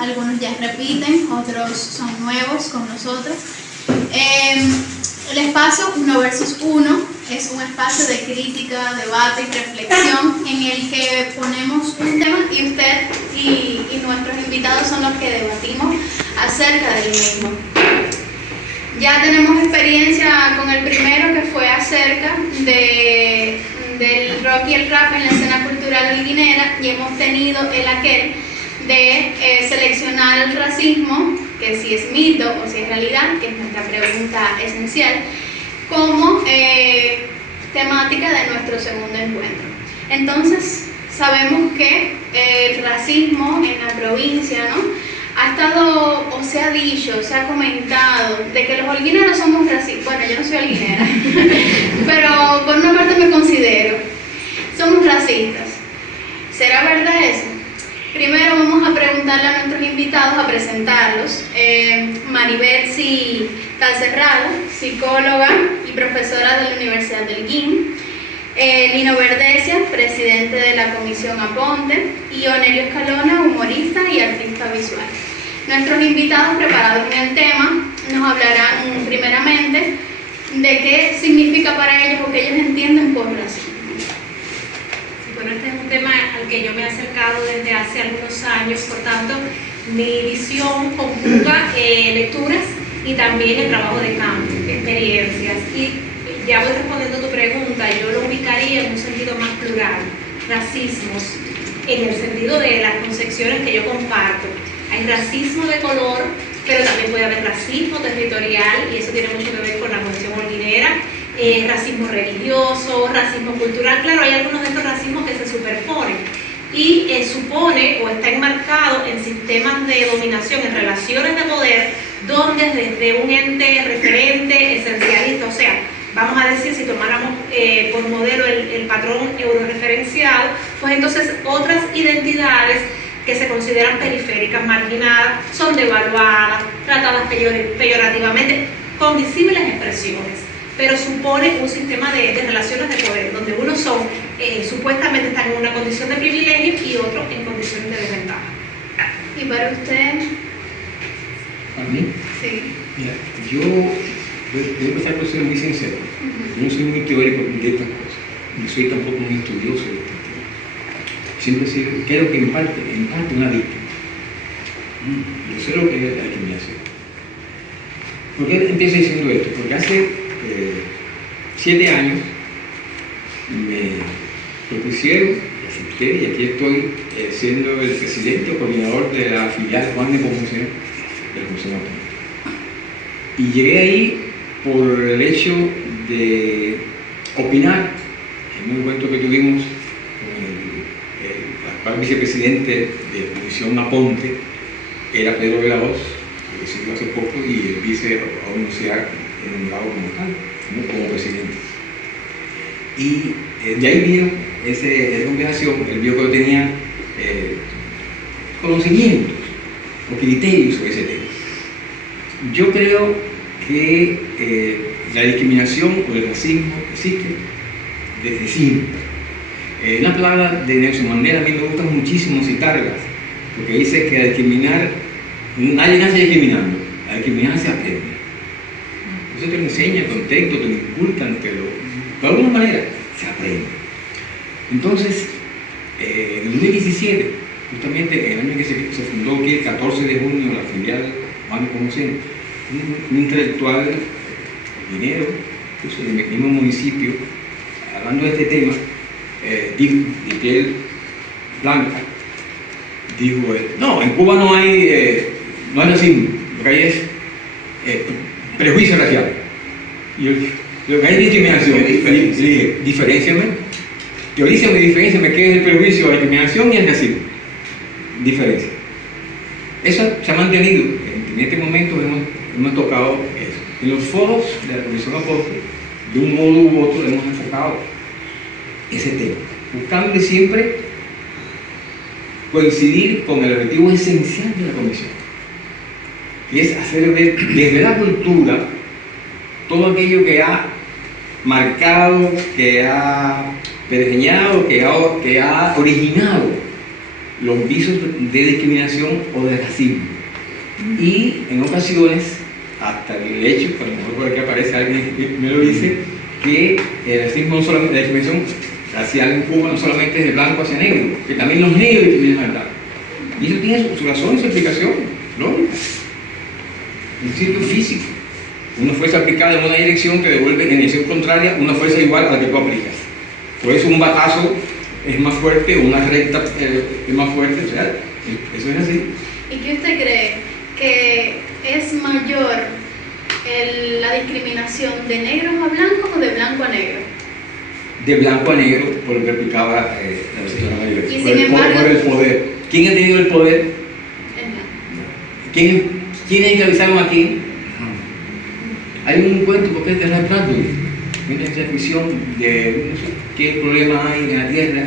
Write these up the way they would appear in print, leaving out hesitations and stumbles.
algunos ya repiten, otros son nuevos con nosotros. El espacio 1 versus 1 es un espacio de crítica, debate y reflexión en el que ponemos un tema y usted y nuestros invitados son los que debatimos acerca del mismo. Ya tenemos experiencia con el primero, que fue acerca del rock y el rap en la escena cultural holguinera, y hemos tenido el aquel de seleccionar el racismo, que si es mito o si es realidad, que es nuestra pregunta esencial, como temática de nuestro segundo encuentro. Entonces, sabemos que el racismo en la provincia, ¿no?, ha estado, o se ha dicho, se ha comentado, de que los holguineros somos racistas. Bueno, yo no soy holguinera, pero por una parte me considero. Somos racistas. ¿Será verdad eso? Primero vamos a preguntarle a nuestros invitados, a presentarlos. Maribelsi Talcerrado, psicóloga y profesora de la Universidad del Guín. Lino Verdesia, presidente de la Comisión Aponte, y Onelio Escalona, humorista y artista visual. Nuestros invitados, preparados en el tema, nos hablarán primeramente de qué significa para ellos o qué ellos entienden por racismo. Bueno, este es un tema al que yo me he acercado desde hace algunos años, por tanto, mi visión conjuga lecturas y también el trabajo de campo, experiencias. Y ya voy respondiendo a tu pregunta, yo lo ubicaría en un sentido más plural, racismos, en el sentido de las concepciones que yo comparto. Hay racismo de color, pero también puede haber racismo territorial, y eso tiene mucho que ver con la cuestión holguinera, racismo religioso, racismo cultural. Claro, hay algunos de estos racismos que se superponen y supone o está enmarcado en sistemas de dominación, en relaciones de poder, donde desde un ente referente, esencialista, o sea, vamos a decir, si tomáramos por modelo el patrón euroreferenciado, pues entonces otras identidades que se consideran periféricas, marginadas, son devaluadas, tratadas peyorativamente, con visibles expresiones, pero supone un sistema de relaciones de poder, donde unos son, supuestamente están en una condición de privilegio y otros en condiciones de desventaja. ¿Y para usted? ¿Para mí? Sí. Mira, yo voy a empezar por ser muy sincero. Yo no soy muy teórico de estas cosas, ni soy tampoco muy estudioso de este tema. Siempre creo que en parte una víctima. Yo sé lo que es la discriminación. ¿Por qué empiezo diciendo esto? Porque hace 7 años me propusieron, acepté, y aquí estoy siendo el presidente o coordinador de la filial Juan de Ponce de la Comisión Aponte. Y llegué ahí por el hecho de opinar en un encuentro que tuvimos con el actual vicepresidente de la Comisión Aponte, era Pedro Veloz, que decidió hace poco, y el vice a anunciar el nombrado como tal, ¿no?, como presidente. Y de ahí vino esa combinación. Él vio que yo tenía conocimientos o criterios sobre ese tema. Yo creo que la discriminación o el racismo existe desde siempre. Una palabra de Nelson Mandela a mí me gusta muchísimo citarla, porque dice que a discriminar, nadie nace discriminando, a discriminar se aprende. Eso te lo enseña el contexto, te lo inculcan, de alguna manera se aprende. Entonces, en el 2017, justamente en el año que se fundó aquí, el 14 de junio, la filial Juan de Ponce, un intelectual minero, incluso de mi mismo municipio, hablando de este tema, de piel blanca, dijo, no, en Cuba no hay racismo, lo que hay es prejuicio racial. Y yo, lo que hay es discriminación. Le dije, diferénciame, teorízame, diferénciame qué es el prejuicio, la discriminación y el racismo. Diferencia. Eso se ha mantenido. En este momento hemos tocado eso. En los foros de la Comisión Aponte, de un modo u otro, hemos enfocado ese tema, buscando siempre coincidir con el objetivo esencial de la comisión, que es hacer ver desde la cultura todo aquello que ha marcado, que ha pergeñado, que ha originado los visos de discriminación o de racismo. Y en ocasiones, hasta el hecho, a lo mejor por aquí aparece alguien que me lo dice, que el racismo no solamente, la discriminación racial en Cuba no solamente es de blanco hacia negro, que también los negros discriminan al blanco. Y eso tiene su razón, su explicación lógica. Un círculo físico. Una fuerza aplicada en una dirección que devuelve en dirección contraria una fuerza igual a la que tú aplicas. Por eso un batazo es más fuerte, una recta es más fuerte, o sea, eso es así. ¿Y qué usted cree? ¿Que es mayor la discriminación de negros a blancos o de blanco a negro? De blanco a negro, por lo que explicaba la señora María. Y sin embargo, por el poder. ¿Quién ha tenido el poder? El blanco. ¿Quién esclavizaron aquí? Hay un cuento porque es de Ray Bradbury, una ciencia ficción de no sé qué problema hay en la Tierra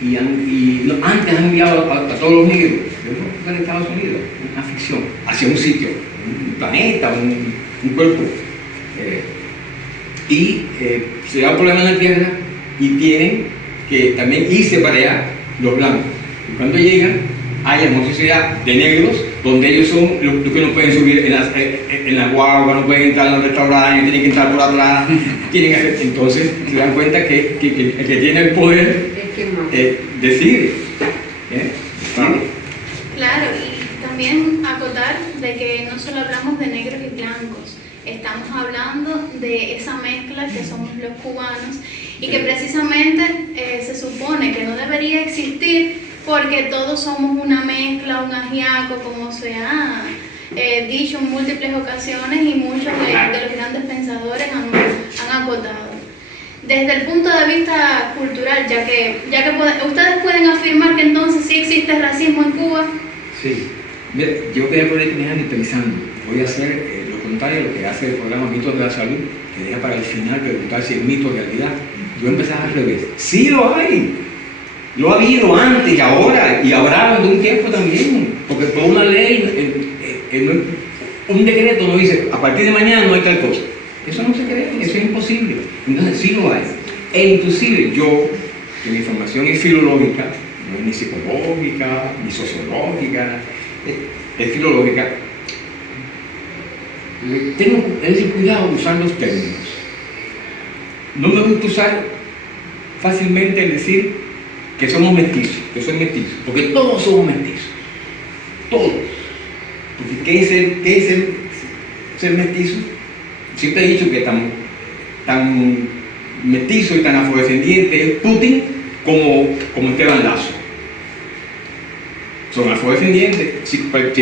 y antes han enviado a todos los negros de Estados Unidos, una ficción, hacia un sitio, un planeta, un cuerpo. Se da un problema en la Tierra y tienen que también irse para allá los blancos. Y cuando llegan, hay una sociedad de negros donde ellos son los que no pueden subir en la guagua, no pueden entrar en los restaurantes, tienen que entrar por atrás, entonces se dan cuenta que el que tiene el poder decide. Claro, y también acotar de que no solo hablamos de negros y blancos, estamos hablando de esa mezcla que somos los cubanos y que precisamente se supone que no debería existir porque todos somos una mezcla, un ajiaco, como se ha dicho en múltiples ocasiones y muchos de los grandes pensadores han acotado. Desde el punto de vista cultural, ya que ustedes pueden afirmar que entonces sí existe racismo en Cuba. Sí, mira, yo voy a poder terminar pensando, voy a hacer lo contrario a lo que hace el programa Mitos de la Salud, que deja para el final preguntar si es mito o realidad. Yo empecé al revés. Sí lo hay. Lo ha habido antes y ahora, y habrá de un tiempo también, porque por una ley, un decreto no dice, a partir de mañana no hay tal cosa. Eso no se cree, eso es imposible. Entonces sí lo hay. E inclusive yo, que mi formación es filológica, no es ni psicológica, ni sociológica, es filológica, tengo cuidado de usar los términos. No me gusta usar fácilmente el decir que somos mestizos, que soy mestizo, porque todos somos mestizos, todos. Porque ¿qué es ser mestizo? Siempre he dicho que tan mestizo y tan afrodescendiente es Putin como Esteban Lazo. Son afrodescendientes. Si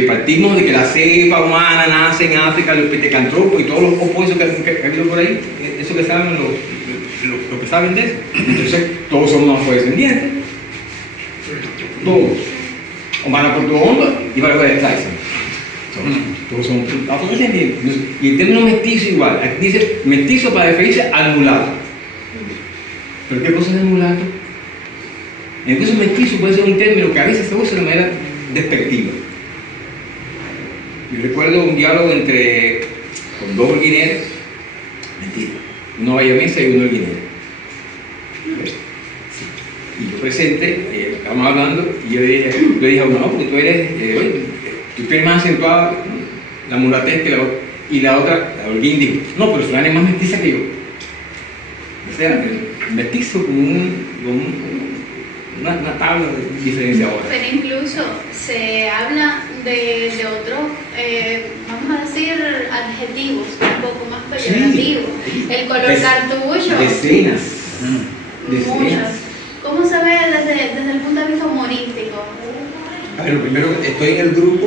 partimos de que la cepa humana nace en África, los pitecantropos y todos los opuestos que ha habido por ahí, eso que saben los que saben de eso, entonces todos somos afrodescendientes. Todos. Omar Portuondo y Barbara Streisand. Todos son afrodescendientes. Y en términos mestizo igual. Aquí dice mestizo para referirse al mulato. ¿Pero qué cosa es el mulato? Entonces mestizo puede ser un término que a veces se usa de manera despectiva. Yo recuerdo un diálogo con dos holguineros, mentira, uno bayamesa y uno holguinero. Y yo presente, estábamos hablando, y yo dije a uno, no, porque tú eres más acentuada la mulatez que y la otra, la holguín, dijo, no, pero fulana es más mestiza que yo. O sea, mestizo como una tabla diferenciadora. Pero incluso se habla de otros, vamos a decir, adjetivos un poco más peyorativos. Sí. El color cartucho. Decenas. Muchas. ¿Cómo se ve desde el punto de vista humorístico? A ver, lo primero, estoy en el grupo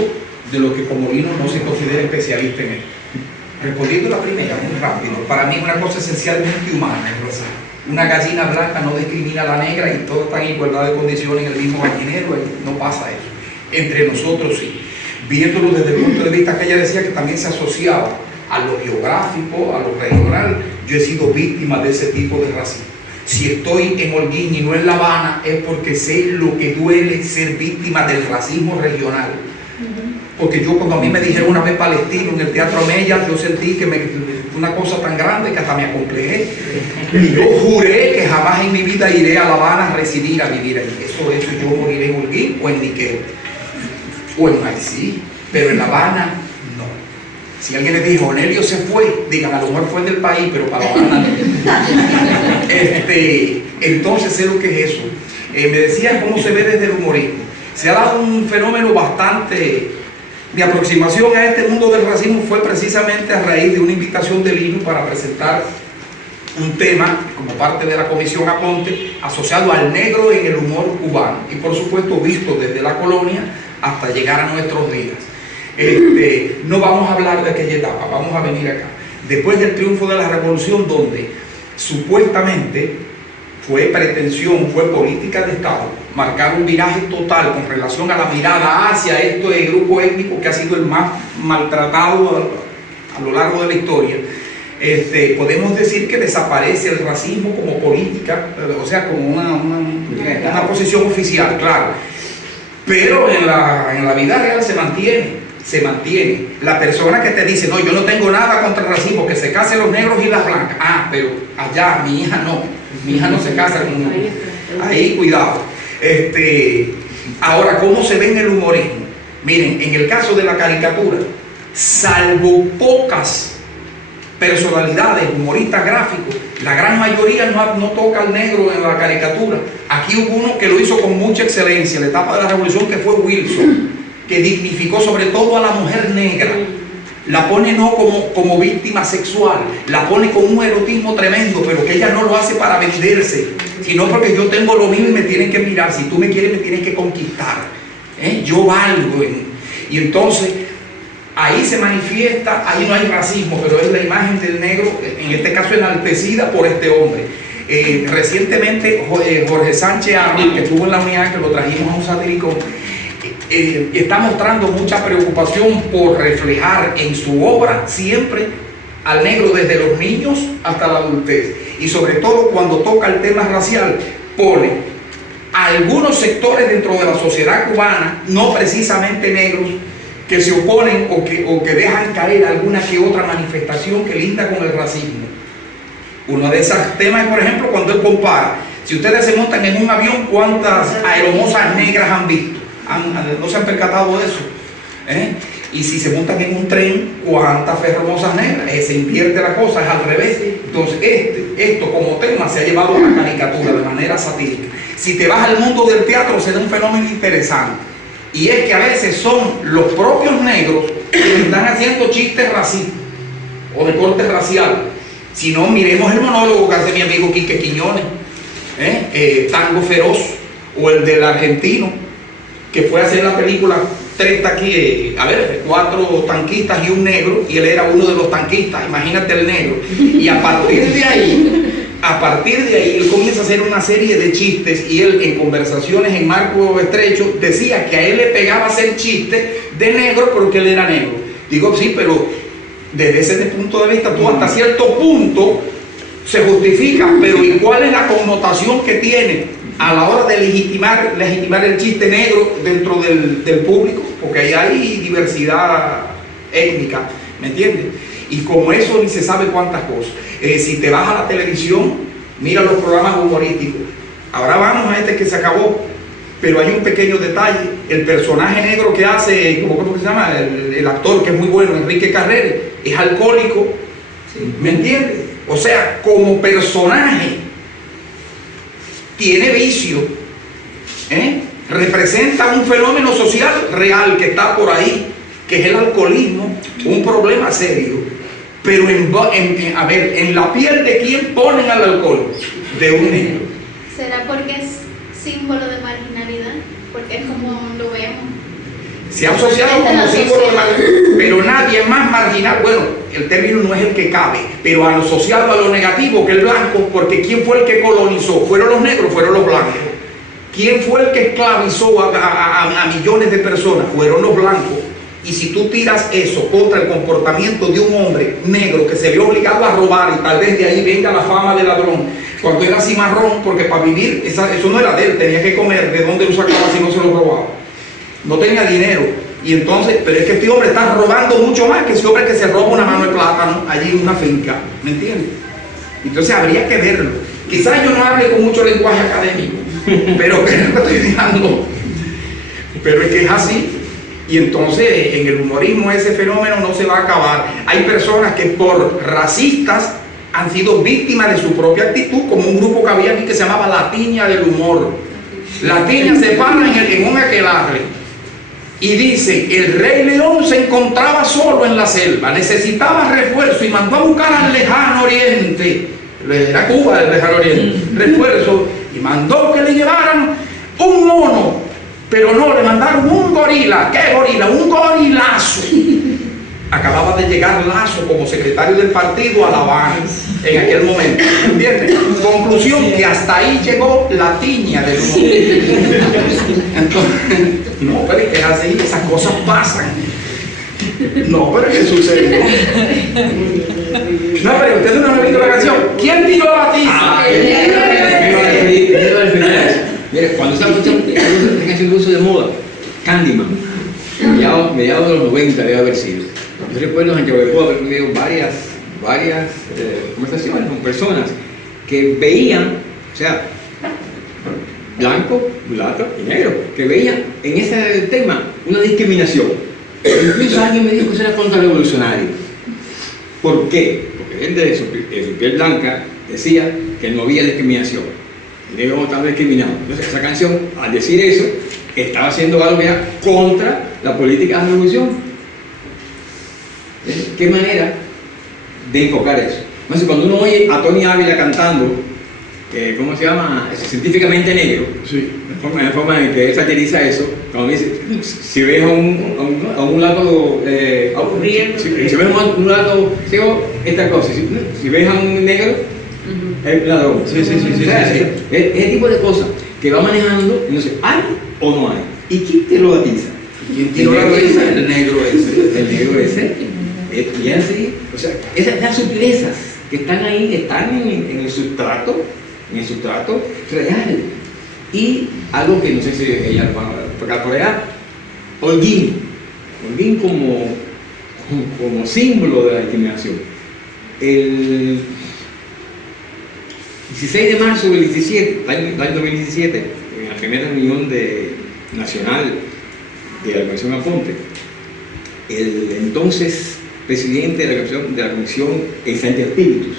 de los que como Lino no se considera especialista en esto. Respondiendo a la primera, muy rápido, para mí es una cosa esencialmente humana, es decir, una gallina blanca no discrimina a la negra y todos están en igualdad de condiciones en el mismo gallinero, no pasa eso. Entre nosotros sí. Viéndolo desde el punto de vista que ella decía que también se asociaba a lo geográfico, a lo regional, yo he sido víctima de ese tipo de racismo. Si estoy en Holguín y no en La Habana es porque sé lo que duele ser víctima del racismo regional. Porque yo cuando a mí me dijeron una vez palestino en el Teatro Mella, yo sentí que una cosa tan grande que hasta me acomplejé. Y yo juré que jamás en mi vida iré a La Habana a residir, a vivir ahí. Eso, yo moriré en Holguín o en Niquel o en Maicí, pero en La Habana no. Si alguien le dijo, Onelio se fue, digan, a lo mejor fue del país, pero para La Habana no. Entonces sé lo que es eso. Me decían cómo se ve desde el humorismo. Se ha dado un fenómeno bastante... Mi aproximación a este mundo del racismo fue precisamente a raíz de una invitación de Lino para presentar un tema como parte de la Comisión Aponte asociado al negro en el humor cubano y por supuesto visto desde la colonia hasta llegar a nuestros días. No vamos a hablar de aquella etapa, vamos a venir acá. Después del triunfo de la revolución, donde supuestamente fue pretensión, fue política de Estado marcar un viraje total con relación a la mirada hacia este grupo étnico que ha sido el más maltratado a lo largo de la historia, podemos decir que desaparece el racismo como política, o sea, como una posición oficial, claro. Pero en la vida real se mantiene. La persona que te dice, no, yo no tengo nada contra el racismo, que se casen los negros y las blancas. Ah, pero allá mi hija no se casa con... Ahí, cuidado. Ahora, ¿cómo se ve en el humorismo? Miren, en el caso de la caricatura, salvo pocas personalidades, humoristas gráficos, la gran mayoría no toca al negro en la caricatura. Aquí hubo uno que lo hizo con mucha excelencia, la etapa de la revolución, que fue Wilson, que dignificó sobre todo a la mujer negra. La pone no como víctima sexual, la pone con un erotismo tremendo, pero que ella no lo hace para venderse, sino porque yo tengo lo mío y me tienen que mirar. Si tú me quieres, me tienes que conquistar. Yo valgo. Y entonces, ahí se manifiesta, ahí no hay racismo, pero es la imagen del negro, en este caso enaltecida por este hombre. Recientemente, Jorge Sánchez Armas, que estuvo en la unidad, que lo trajimos a un satiricón, está mostrando mucha preocupación por reflejar en su obra siempre al negro desde los niños hasta la adultez, y sobre todo cuando toca el tema racial pone a algunos sectores dentro de la sociedad cubana, no precisamente negros, que se oponen o que dejan caer alguna que otra manifestación que linda con el racismo. Uno de esos temas es, por ejemplo, cuando él compara, si ustedes se montan en un avión, ¿cuántas aeromosas negras han visto? ¿No se han percatado de eso? Y si se montan en un tren, ¿cuántas ferromosas negras? Se invierte la cosa, es al revés. Entonces esto como tema se ha llevado a la caricatura de manera satírica. Si te vas al mundo del teatro, se da un fenómeno interesante, y es que a veces son los propios negros que están haciendo chistes racistas o de corte racial. Si no, miremos el monólogo que hace mi amigo Quique Quiñones, Tango Feroz, o el del argentino, que fue a hacer la película 4 tanquistas y un negro, y él era uno de los tanquistas, imagínate el negro. Y a partir de ahí, él comienza a hacer una serie de chistes, y él en conversaciones en marco estrecho decía que a él le pegaba hacer chistes de negro porque él era negro. Digo, sí, pero desde ese punto de vista, tú hasta cierto punto se justifica, pero ¿y cuál es la connotación que tiene a la hora de legitimar el chiste negro dentro del público? Porque ahí hay diversidad étnica, ¿me entiendes? Y como eso ni se sabe cuántas cosas. Si te vas a la televisión, mira los programas humorísticos. Ahora vamos a este que se acabó, pero hay un pequeño detalle. El personaje negro que hace, ¿cómo se llama? El actor, que es muy bueno, Enrique Carreras, es alcohólico, ¿me entiendes? O sea, como personaje tiene vicio, representa un fenómeno social real que está por ahí, que es el alcoholismo, un problema serio. Pero a ver, ¿en la piel de quién ponen al alcohol? De un negro. ¿Será porque es símbolo de marginalidad? Porque es como lo vemos. Se ha asociado como símbolo de marginalidad, pero nadie es más marginal. Bueno, el término no es el que cabe, pero asociado a lo negativo que el blanco, porque ¿quién fue el que colonizó? ¿Fueron los negros? ¿Fueron los blancos? ¿Quién fue el que esclavizó a millones de personas? Fueron los blancos. Y si tú tiras eso contra el comportamiento de un hombre negro que se vio obligado a robar, y tal vez de ahí venga la fama de ladrón, cuando era cimarrón, porque para vivir, eso no era de él, tenía que comer, ¿de dónde lo sacaba si no se lo robaba? No tenía dinero, Y entonces, pero es que este hombre está robando mucho más que ese hombre que se roba una mano de plátano allí en una finca, ¿me entiendes? Entonces habría que verlo. Quizás yo no hable con mucho lenguaje académico, pero que no estoy dejando. Pero es que es así. Y entonces en el humorismo ese fenómeno no se va a acabar. Hay personas que por racistas han sido víctimas de su propia actitud, como un grupo que había aquí que se llamaba La Tiña del Humor. La Tiña se para en un aquelarre y dice: el Rey León se encontraba solo en la selva, necesitaba refuerzo y mandó a buscar al lejano oriente, era Cuba del lejano oriente, refuerzo, y mandó que le llevaran un mono, pero no, le mandaron un gorila. ¿Qué gorila? Un gorilazo. Acababa de llegar Lazo como secretario del partido a La Habana en aquel momento, ¿entiendes? Conclusión, que hasta ahí llegó La Tiña del humor. Entonces, no, pero es que es así, esas cosas pasan. No, pero es que sucede. No, pero ustedes no han visto la canción. ¿Quién tiró la tiza? Mira, cuando esa canción de uso de moda, Candyman, mediados de los 90 debe haber sido. Yo recuerdo en Yabucoa haber tenido varias conversaciones con personas que veían, o sea, blanco, mulato y negro, que veían en ese tema una discriminación. Incluso alguien me dijo que eso era contrarrevolucionario. ¿Por qué? Porque él de su piel blanca decía que no había discriminación. El negro estaba discriminado. Entonces esa canción, al decir eso, estaba haciendo algo ya contra la política de la revolución. ¿Qué manera de enfocar eso? Entonces, cuando uno oye a Tony Ávila cantando, ¿cómo se llama? Científicamente negro, Sí. la forma en que él satiriza eso, cuando dice, si ves a un lado, si ves a un lado ciego, esta cosa, si ves a un negro, es ladrón. Sí. Ese tipo de cosas que va manejando, y no sé, ¿hay o no hay? ¿Y quién te lo batiza? ¿Quién tiró la tiza? El negro ese. El negro ese. Y así, o sea, esas sutilezas que están ahí, están en el sustrato real. Y algo que no sé si ella lo van a tocar por allá, Holguín como símbolo de la discriminación. El 16 de marzo del año 2017, en la primera reunión nacional de la Comisión Aponte, el entonces presidente de la Comisión en Santi Espíritus,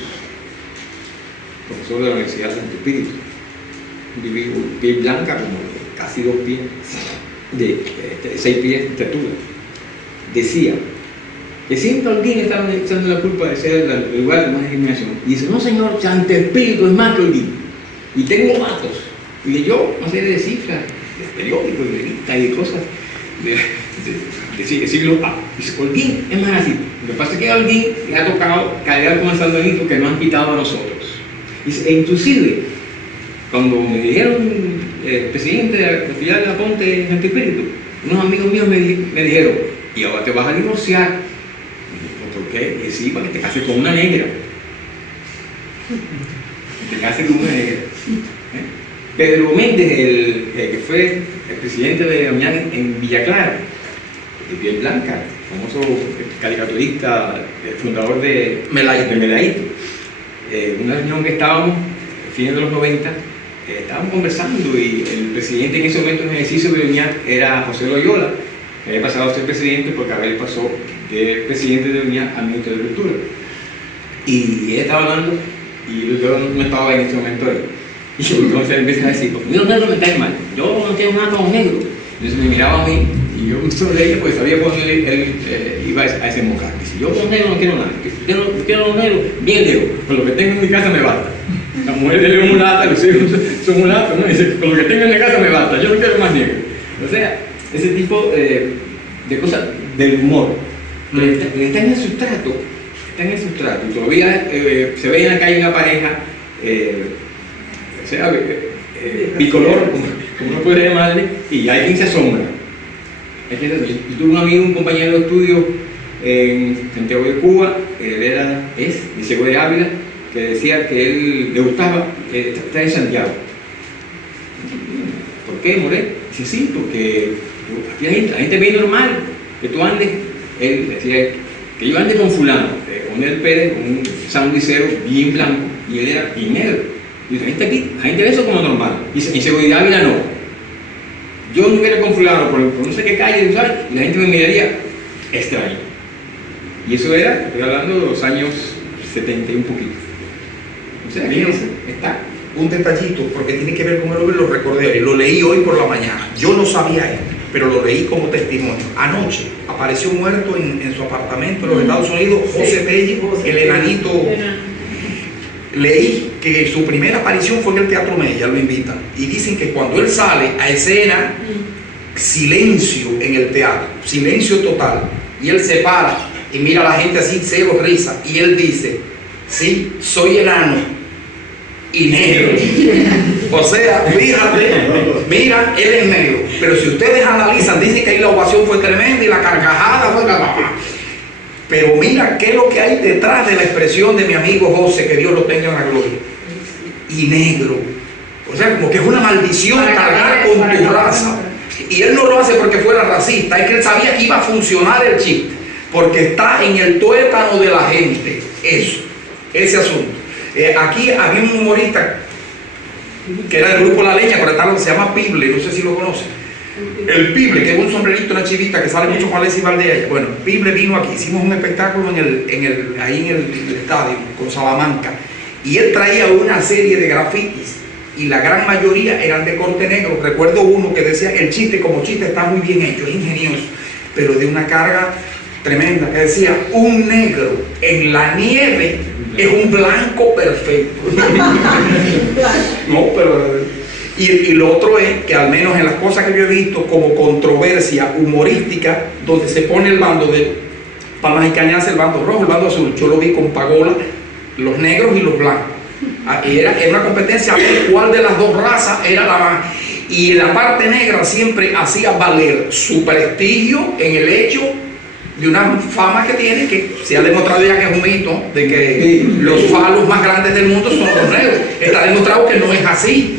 profesor de la Universidad de Santi Espíritus, un individuo piel blanca, como casi 2 pies, de 6 pies de estatura, decía que siempre alguien estaba echando la culpa de ser el lugar de más discriminación. Y dice: no señor, Santi Espíritus es más que Holguín, y tengo datos, y leyó una serie de cifras de periódicos, de revistas y de cosas de siglo A. Dice: Holguín es más así. Lo que pasa es que a Holguín le ha tocado caer con el sandonito que nos han quitado a nosotros. Dice: e inclusive, cuando me dijeron presidente de la filial de la Ponte en Santi Espíritu, unos amigos míos me dijeron: ¿y ahora te vas a divorciar? ¿Por qué? Y sí, para que te cases con una negra. Te cases con una negra. Pedro Méndez, que fue el presidente de Oñán en Villa Clara, de piel blanca, famoso caricaturista, fundador de Melaíto. Una reunión que estábamos, a fines de los 90, estábamos conversando, y el presidente en ese momento en ejercicio de Oñán era José Loyola, que había pasado a ser presidente porque Abel pasó de presidente de Oñán a ministro de Cultura. Y él estaba hablando, y yo no estaba en ese momento ahí. Y entonces empiezan a decir: porque los negros me caen mal, yo no tengo nada con los negros. Entonces me miraba a mí, y yo sonreía porque sabía cuando él iba a desembocar. Dice: yo con los negros no quiero nada, quiero los negros bien negros, con lo que tengo en mi casa me basta. La mujer de él es mulata, los hijos son mulatos, ¿no? Dice: con lo que tengo en mi casa me basta, yo no quiero más negros. O sea, ese tipo de cosas del humor, está en el sustrato, y todavía se ve en la calle una pareja, o sea, bicolor, como uno puede llamarle, y hay quien se asombra. Yo tuve un amigo, un compañero de estudio en Santiago de Cuba, él es Diego de Ávila, que decía que él le gustaba estar en Santiago. ¿Por qué, More? Dice: sí, porque aquí la gente ve normal, que tú andes, él decía, que yo ande con fulano, con el Pérez, con un sandicero bien blanco, y él era bien negro. Y la gente aquí, la gente ve eso como normal. Y en Seguridad Ávila no. Yo no hubiera con fulano por no sé qué calle, ¿sabes? Y la gente me miraría extraño. Y eso era, estoy hablando de los años 70 y un poquito. O sea, que está. Un detallito, porque tiene que ver con el hombre, lo recordé, lo leí hoy por la mañana. Yo no sabía esto, pero lo leí como testimonio. Anoche apareció muerto en su apartamento en los Estados Unidos José Pelle, el enanito. Leí que su primera aparición fue en el Teatro Mella, lo invitan. Y dicen que cuando él sale a escena, silencio en el teatro, silencio total. Y él se para y mira a la gente así, cero risa. Y él dice, sí, soy enano y negro. O sea, fíjate, mira, él es negro. Pero si ustedes analizan, dicen que ahí la ovación fue tremenda y la carcajada fue... Pero mira qué es lo que hay detrás de la expresión de mi amigo José, que Dios lo tenga en la gloria. Y negro. O sea, como que es una maldición cargar con tu raza. Y él no lo hace porque fuera racista, es que él sabía que iba a funcionar el chiste. Porque está en el tuétano de la gente. Eso, ese asunto. Aquí había un humorista que era del grupo La Leña, por ejemplo, se llama Pible, no sé si lo conocen. El Pible, que es un sombrerito, una chivita que sale mucho con Alessi Valdea. Bueno, Pible vino aquí, hicimos un espectáculo ahí en el estadio con Salamanca, y él traía una serie de grafitis y la gran mayoría eran de corte negro. Recuerdo uno que decía, el chiste como chiste está muy bien hecho, es ingenioso, pero de una carga tremenda, que decía, un negro en la nieve es un blanco perfecto. No, pero... Y lo otro es que al menos en las cosas que yo he visto como controversia humorística, donde se pone el bando de Palmas y Cañas, el bando rojo, el bando azul, yo lo vi con Pagola, los negros y los blancos. Era una competencia a ver cuál de las dos razas era la más. Y en la parte negra siempre hacía valer su prestigio en el hecho de una fama que tiene, que se ha demostrado ya que es un mito, de que los falos más grandes del mundo son los negros. Está demostrado que no es así.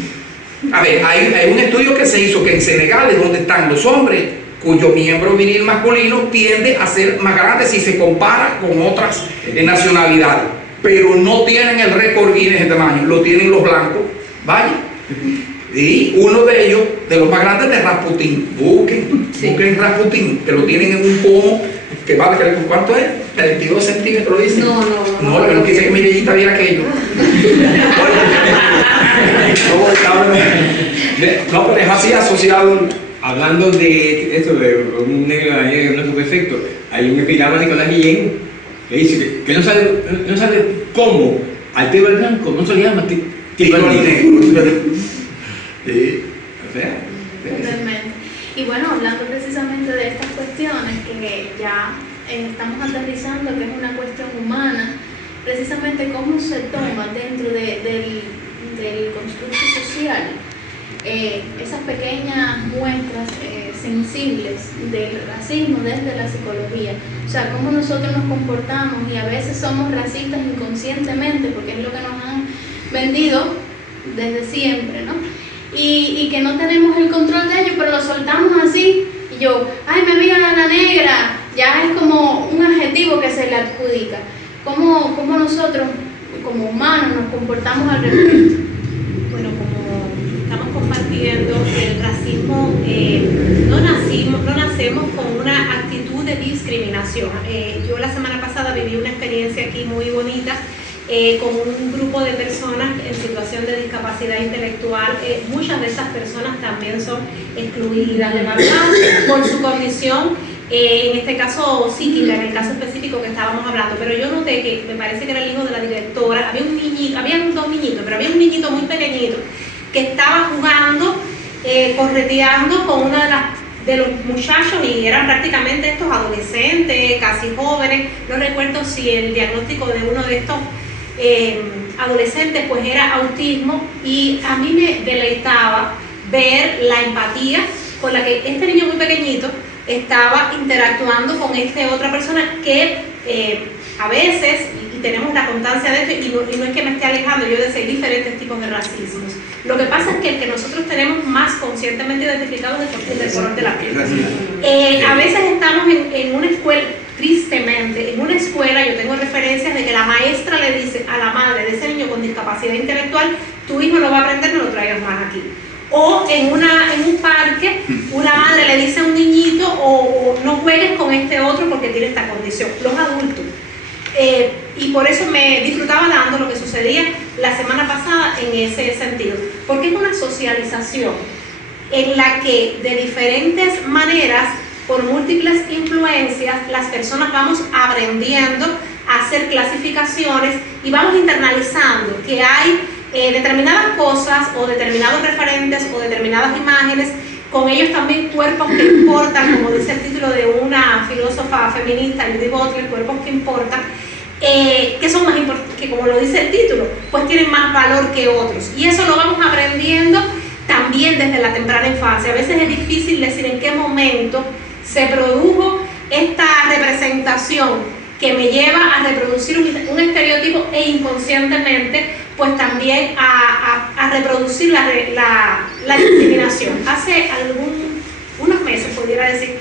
A ver, hay un estudio que se hizo que en Senegal es donde están los hombres cuyo miembro viril masculino tiende a ser más grande si se compara con otras nacionalidades, pero no tienen el récord Guinness de tamaño, lo tienen los blancos, vaya. Y uno de ellos, de los más grandes, de Rasputín. Busquen Rasputín, que lo tienen en un pomo que vale, ¿cuánto es? 32 centímetros, dice. No, lo que no quise que mi bellita viera aquello. No, pero es así asociado. Hablando de esto, de un negro en un perfecto, hay un epitafio de Nicolás Guillén que dice que no sabe cómo al Tebo el Blanco no se le llama Tebo el Negro. Sí. Totalmente. Y bueno, hablando precisamente de estas cuestiones que ya estamos aterrizando, que es una cuestión humana, precisamente cómo se toma dentro del constructo social esas pequeñas muestras sensibles del racismo desde la psicología. O sea, cómo nosotros nos comportamos y a veces somos racistas inconscientemente porque es lo que nos han vendido desde siempre, ¿no? Y que no tenemos el control de ello, pero lo soltamos así. Y yo, ay, mi amiga la negra, ya es como un adjetivo que se le adjudica. ¿Cómo nosotros, como humanos, nos comportamos al respecto? Bueno, como estamos compartiendo, el racismo, no nacemos con una actitud de discriminación. Yo la semana pasada viví una experiencia aquí muy bonita, con un grupo de personas en situación de discapacidad intelectual. Muchas de esas personas también son excluidas de verdad por su condición, en este caso psíquica, en el caso específico que estábamos hablando. Pero yo noté que, me parece que era el hijo de la directora, habían dos niñitos, pero había un niñito muy pequeñito que estaba jugando, correteando con una de los muchachos, y eran prácticamente estos adolescentes, casi jóvenes. No recuerdo si el diagnóstico de uno de estos adolescentes pues era autismo, y a mí me deleitaba ver la empatía con la que este niño muy pequeñito estaba interactuando con otra persona que a veces, y tenemos la constancia de esto, y no es que me esté alejando yo de ese diferentes tipos de racismos. Lo que pasa es que el que nosotros tenemos más conscientemente identificado es el del color de la piel. A veces estamos tengo referencias de que la maestra le dice a la madre de ese niño con discapacidad intelectual, tu hijo no va a aprender, no lo traigas más aquí. O en un parque, una madre le dice a un niñito, o no juegues con este otro porque tiene esta condición. Los adultos. Y por eso me disfrutaba dando lo que sucedía la semana pasada en ese sentido. Porque es una socialización en la que de diferentes maneras, por múltiples influencias, las personas vamos aprendiendo a hacer clasificaciones y vamos internalizando que hay determinadas cosas o determinados referentes o determinadas imágenes, con ellos también cuerpos que importan, como dice el título de una filósofa feminista, Judith Butler, cuerpos que importan, que son más importantes, que como lo dice el título, pues tienen más valor que otros. Y eso lo vamos aprendiendo también desde la temprana infancia. A veces es difícil decir en qué momento se produjo esta representación que me lleva a reproducir un estereotipo e inconscientemente pues también a reproducir la discriminación. Hace unos meses, pudiera decir,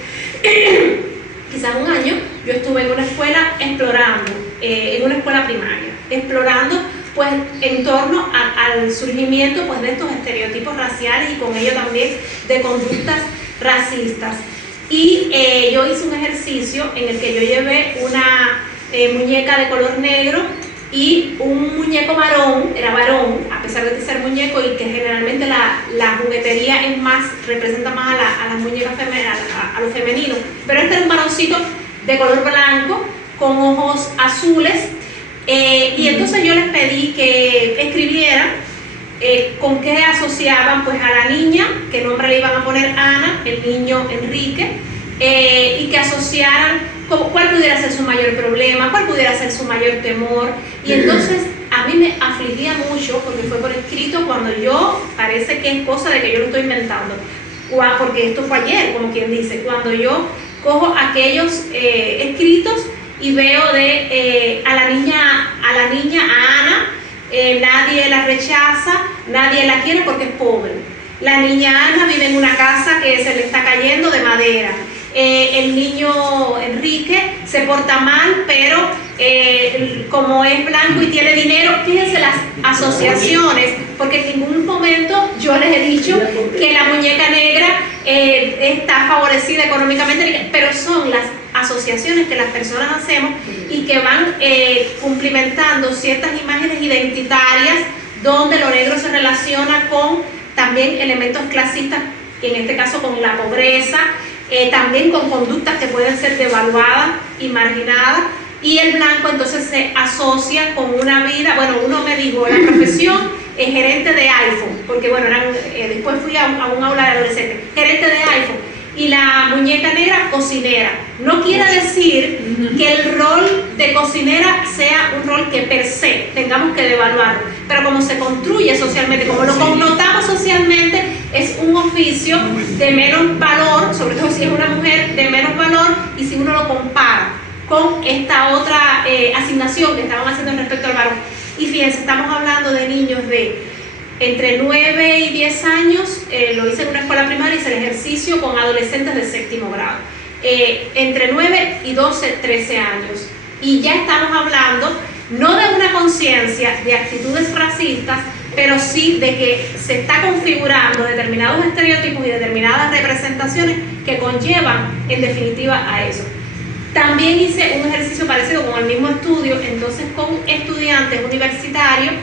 quizás un año, yo estuve en una escuela explorando, en una escuela primaria, explorando pues en torno al surgimiento pues de estos estereotipos raciales y con ello también de conductas racistas. Y yo hice un ejercicio en el que yo llevé una muñeca de color negro y un muñeco varón, era varón, a pesar de ser muñeco, y que generalmente la juguetería es más, representa más a las muñecas femeninas, a lo femenino, pero este era un varoncito de color blanco con ojos azules, y entonces yo les pedí que escribieran con qué asociaban pues a la niña, qué nombre le iban a poner Ana, el niño Enrique, y que asociaran cuál pudiera ser su mayor problema, cuál pudiera ser su mayor temor. Y entonces a mí me afligía mucho, porque fue por escrito, cuando yo, parece que es cosa de que yo lo estoy inventando, porque esto fue ayer, como quien dice, cuando yo cojo aquellos escritos y veo a la niña, a Ana, nadie la rechaza, nadie la quiere porque es pobre. La niña Ana vive en una casa que se le está cayendo de madera. El niño Enrique se porta mal, pero como es blanco y tiene dinero, fíjense las asociaciones, porque en ningún momento yo les he dicho que la muñeca negra está favorecida económicamente, pero son las asociaciones que las personas hacemos y que van cumplimentando ciertas imágenes identitarias donde lo negro se relaciona con también elementos clasistas, en este caso con la pobreza, también con conductas que pueden ser devaluadas y marginadas, y el blanco entonces se asocia con una vida, bueno, uno me dijo, la profesión es gerente de iPhone, porque bueno, después fui a un aula de adolescentes, gerente de iPhone, y la muñeca negra cocinera. No quiere decir que el rol de cocinera sea un rol que per se tengamos que devaluarlo, pero como se construye socialmente, como lo connotamos socialmente, es un oficio de menos valor, sobre todo si es una mujer, de menos valor, y si uno lo compara con esta otra asignación que estaban haciendo respecto al varón. Y fíjense, estamos hablando de niños de entre 9 y 10 años, lo hice en una escuela primaria, hice el ejercicio con adolescentes de séptimo grado, entre 9 y 12, 13 años, y ya estamos hablando no de una conciencia de actitudes racistas, pero sí de que se está configurando determinados estereotipos y determinadas representaciones que conllevan en definitiva a eso. También hice un ejercicio parecido con el mismo estudio, entonces con estudiantes universitarios,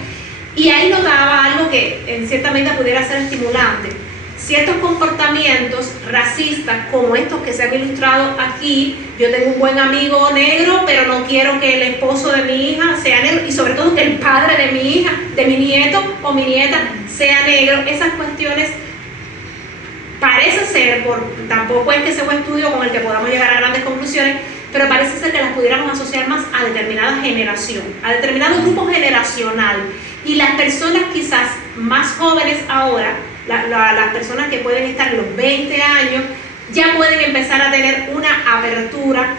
y ahí notaba algo que en cierta medida pudiera ser estimulante. Ciertos comportamientos racistas como estos que se han ilustrado aquí, yo tengo un buen amigo negro, pero no quiero que el esposo de mi hija sea negro, y sobre todo que el padre de mi hija, de mi nieto o mi nieta sea negro. Esas cuestiones parece ser, tampoco es que sea un estudio con el que podamos llegar a grandes conclusiones, pero parece ser que las pudiéramos asociar más a determinada generación, a determinado grupo generacional. Y las personas quizás más jóvenes ahora, las personas que pueden estar en los 20 años, ya pueden empezar a tener una apertura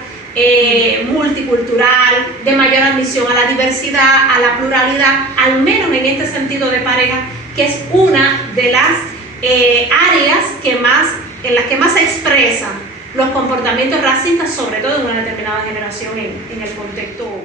multicultural, de mayor admisión a la diversidad, a la pluralidad, al menos en este sentido de pareja, que es una de las áreas en las que más se expresan los comportamientos racistas, sobre todo en una determinada generación en el contexto